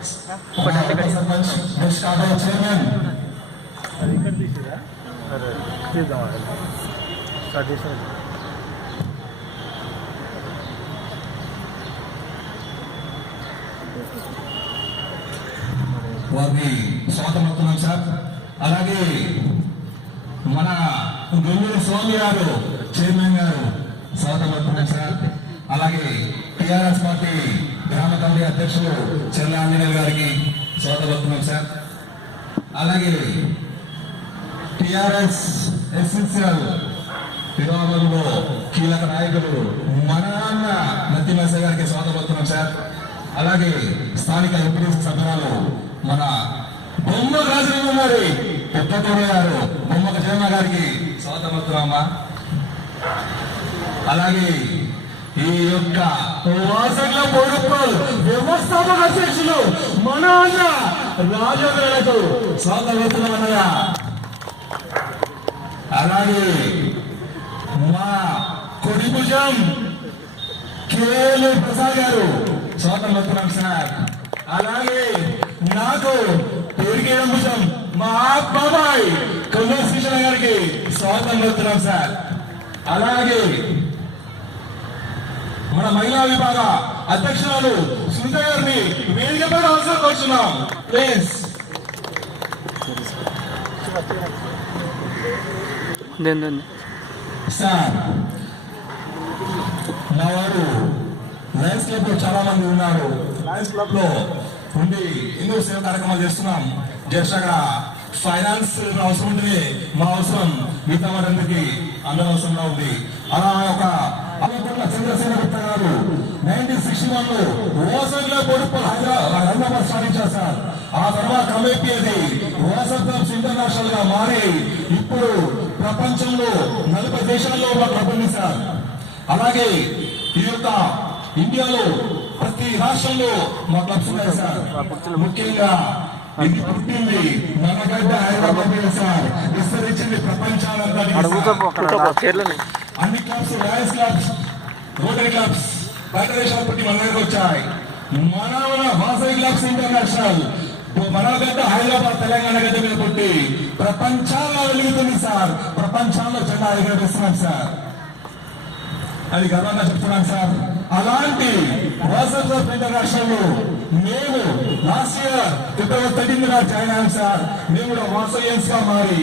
Sarpanch next auto chairman అది ఇక్కడ తీసిరా తీద్దాం స్టార్ట్ చేసిన వారిని స్వాగతం అవుతున్నాం సార్. అలాగే మన గొల్లూరు స్వామి గారు చైర్మన్ గారు స్వాగతం అవుతున్నాం సార్. అలాగే టిఆర్ఎస్ పార్టీ గ్రామ కమిటీ అధ్యక్షులు చెల్ల ఆంజనేయులు గారికి స్వాగతం అవుతున్నాం సార్. అలాగే టిఆర్ఎస్ ఎస్ఎస్ఎల్ విభాగంలో కీలక నాయకులు మన అన్న నత్తిమేస గారికి స్వాగతం అవుతున్నాం సార్. అలాగే స్థానిక ఎంపీడీసీ సభ్యురాలు మన బొమ్మ రాజలింగం గారి పెద్దతోడు గారు బొమ్మక జయమ్మ గారికి స్వాగతం అవుతున్నామా. అలాగే ఈ యొక్క వాసంలో పొడుపుల్ వ్యవస్థాపక అధ్యక్షులు మన అన్న రాజేంద్రకు స్వాగతం అవుతున్నామన్నయ్య. అలాగే మా కొడి భుజం కేఎల్ ప్రసాద్ గారు స్వాగతం అవుతున్నాం సార్. అలాగే నాకు పేరుకే భుజం మా బాబాయ్ కొల్లూరు శ్రీకృష్ణ గారికి స్వాగతం అవుతున్నాం సార్. అలాగే మన మహిళా విభాగ అధ్యక్షురాలు సునీత గారిని వేదికపై అవసరం వచ్చున్నాం ప్లీజ్. సార్ మా వారు లయన్స్ క్లబ్ లో చాలా మంది ఉన్నారు. లయన్స్ క్లబ్ లో ఉండి ఎన్నో సేవ కార్యక్రమాలు చేస్తున్నాం. జస్ట్ అక్కడ ఫైనాన్స్ అవసరం ఉంటుంది, మా అవసరం మిగతా వారందరికీ అందరి అవసరంగా ఉంది. అలా ఒక చంద్రసేన గుప్తా గారు 1961 లో వాసన్ క్లబ్ పొడుపుల్ హైదరాబాద్ స్థాపించారు సార్. ఆ తర్వాత కమిటీ అది వాసన్ క్లబ్స్ ఇంటర్నేషనల్ గా మారి ఇప్పుడు ప్రపంచంలో 40 దేశాల్లో ఒక క్లబ్ ఉంది సార్. అలాగే ఈ యొక్క ఇండియాలో ప్రతి రాష్ట్రంలో మా క్లబ్స్ ఉన్నాయి సార్. ముఖ్యంగా ఇది పుట్టింది మన గడ్డ హైదరాబాద్ సార్, విస్తరించింది ప్రపంచాలంతా. అన్ని clubs, Lions clubs, rotary clubs బయట దేశాలు పుట్టి మన దగ్గరకు వచ్చాయి. మన వాసవి క్లబ్స్ ఇంటర్నేషనల్ మన గడ్డ హైదరాబాద్ తెలంగాణ గడ్డ మీద పుట్టి ప్రపంచాల్లో వెలుగుతుంది సార్. ప్రపంచాల్లో జెండా ఎగరవేస్తున్నాం సార్. అది గర్వంగా చెప్తున్నాను సార్. అలాంటి వాసవి క్లబ్ ఇంటర్నేషనల్ మేము లాస్ట్ ఇయర్ ఫిబ్రవరి 13 జాయిన్ అయ్యాం సార్. మేము కూడా వాసవియన్స్ గా మారి